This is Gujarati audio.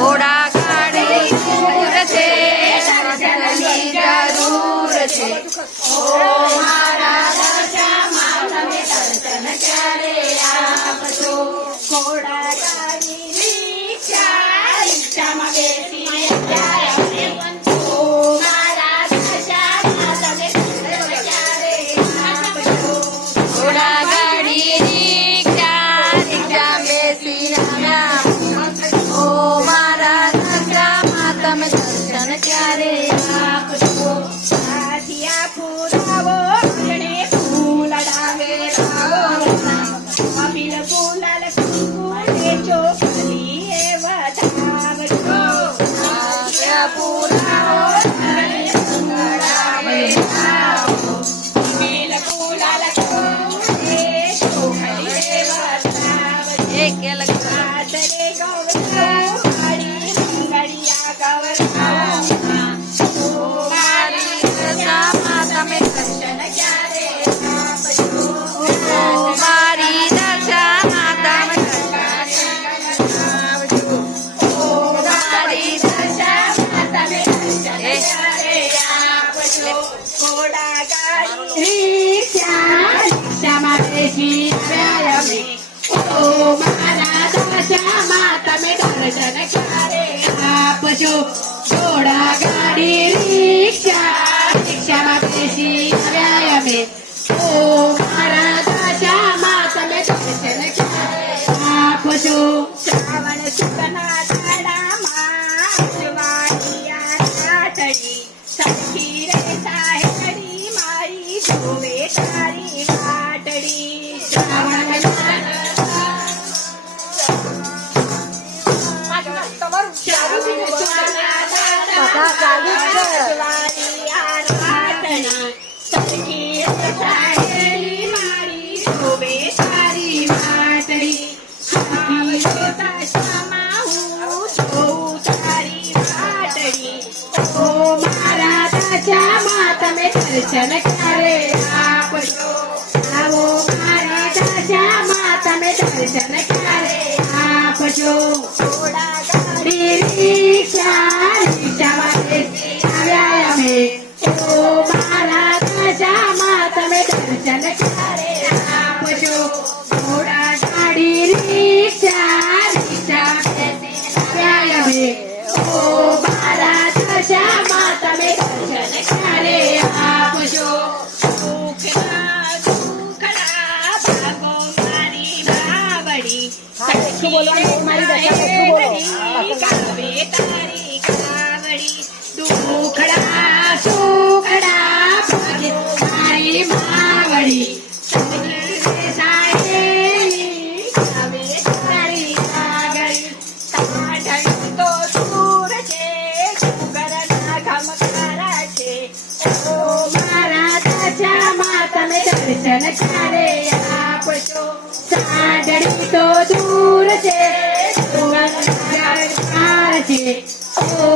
ઘોડા ગાડી દૂર છે, દર્શનની જરૂર છે. ઓ મારા દશામાં તમે દર્શન ક્યારે આપશો? ઘોડા ગાડી રિક્ષા, રિક્ષામાં બેસીને જાય અમે. ઓ મારા દશામાં તમે દર્શન ક્યારે આપશો? ઘોડા ગાડી રિક્ષા, રિક્ષા બેસીને આવ્યા. ઓ મારા દશામાં તમે દર્શન ક્યારે આપશો? સાધિયા ફૂલાવો ગણે ફૂલ ડાવે લાવો, અબીલ ફૂલાલ કુંકુમે ચોખલી એ વધાવજો. સાધિયા ફૂલાવો ગણે ફૂલ ડાવે લાવો, અબીલ ફૂલાલ કુંકુમે ચોખલી એ વધાવજો. આદરે ગૌરવ મારી મંગળિયા ગૌરવ, મારી દશામાં તમે દર્શન ક્યારે આપશો? મારી દશામાં તમે દર્શન આપજો. મારી દશામાં તમે દર્શન ક્યારે આપશો? ઘોડા ગાડી રિક્ષા, રિક્ષામાં બેસી આવ્યા અમે. ઓ મારા દશામાં તમે દર્શન ક્યારે આપશો? ઘોડા ગાડી રિક્ષા, રિક્ષામાં બેસી આવ્યા અમે. ઓ મારા દશામાં તમે દર્શન ક્યારે આપશો? શ્રાવણ સુખના દાડામાં અજવાળિયા રાતડી, સખી રે સાહેબડી મારી જોવે તારી વાટડી. શ્રાવણ તમે દર્શન ક્યારે આપશો? આવો મારા દશામાં તમે દર્શન ક્યારે આપશો? ઘોડા ગાડી રિક્ષા, રિક્ષામાં બેસી આવ્યા અમે. ઓ મારા દશામાં તમે દર્શન ક્યારે આપશો? ઘોડા ગાડી રિક્ષા, રિક્ષામાં બેસી આવ્યા અમે. ઓ મારા દશામાં તમે દર્શન ક્યારે આપશો? સુખના સુખડા ભાગો મારી બાવડી, સખી ગાવે તારી ગાવડી. દુખડા સુખડા ભાગે મારી બાવડી, સખી સાહેલી ગાવે તારી ગાવડી. તાઢણ તો દૂર છે, ઘરના ગમકારા છે. ઓ મારા દશામાં તમે દર્શન ક્યારે આપશો? સાઢળી તો દૂર છે, ઘરના ગમકારા છે. ઓ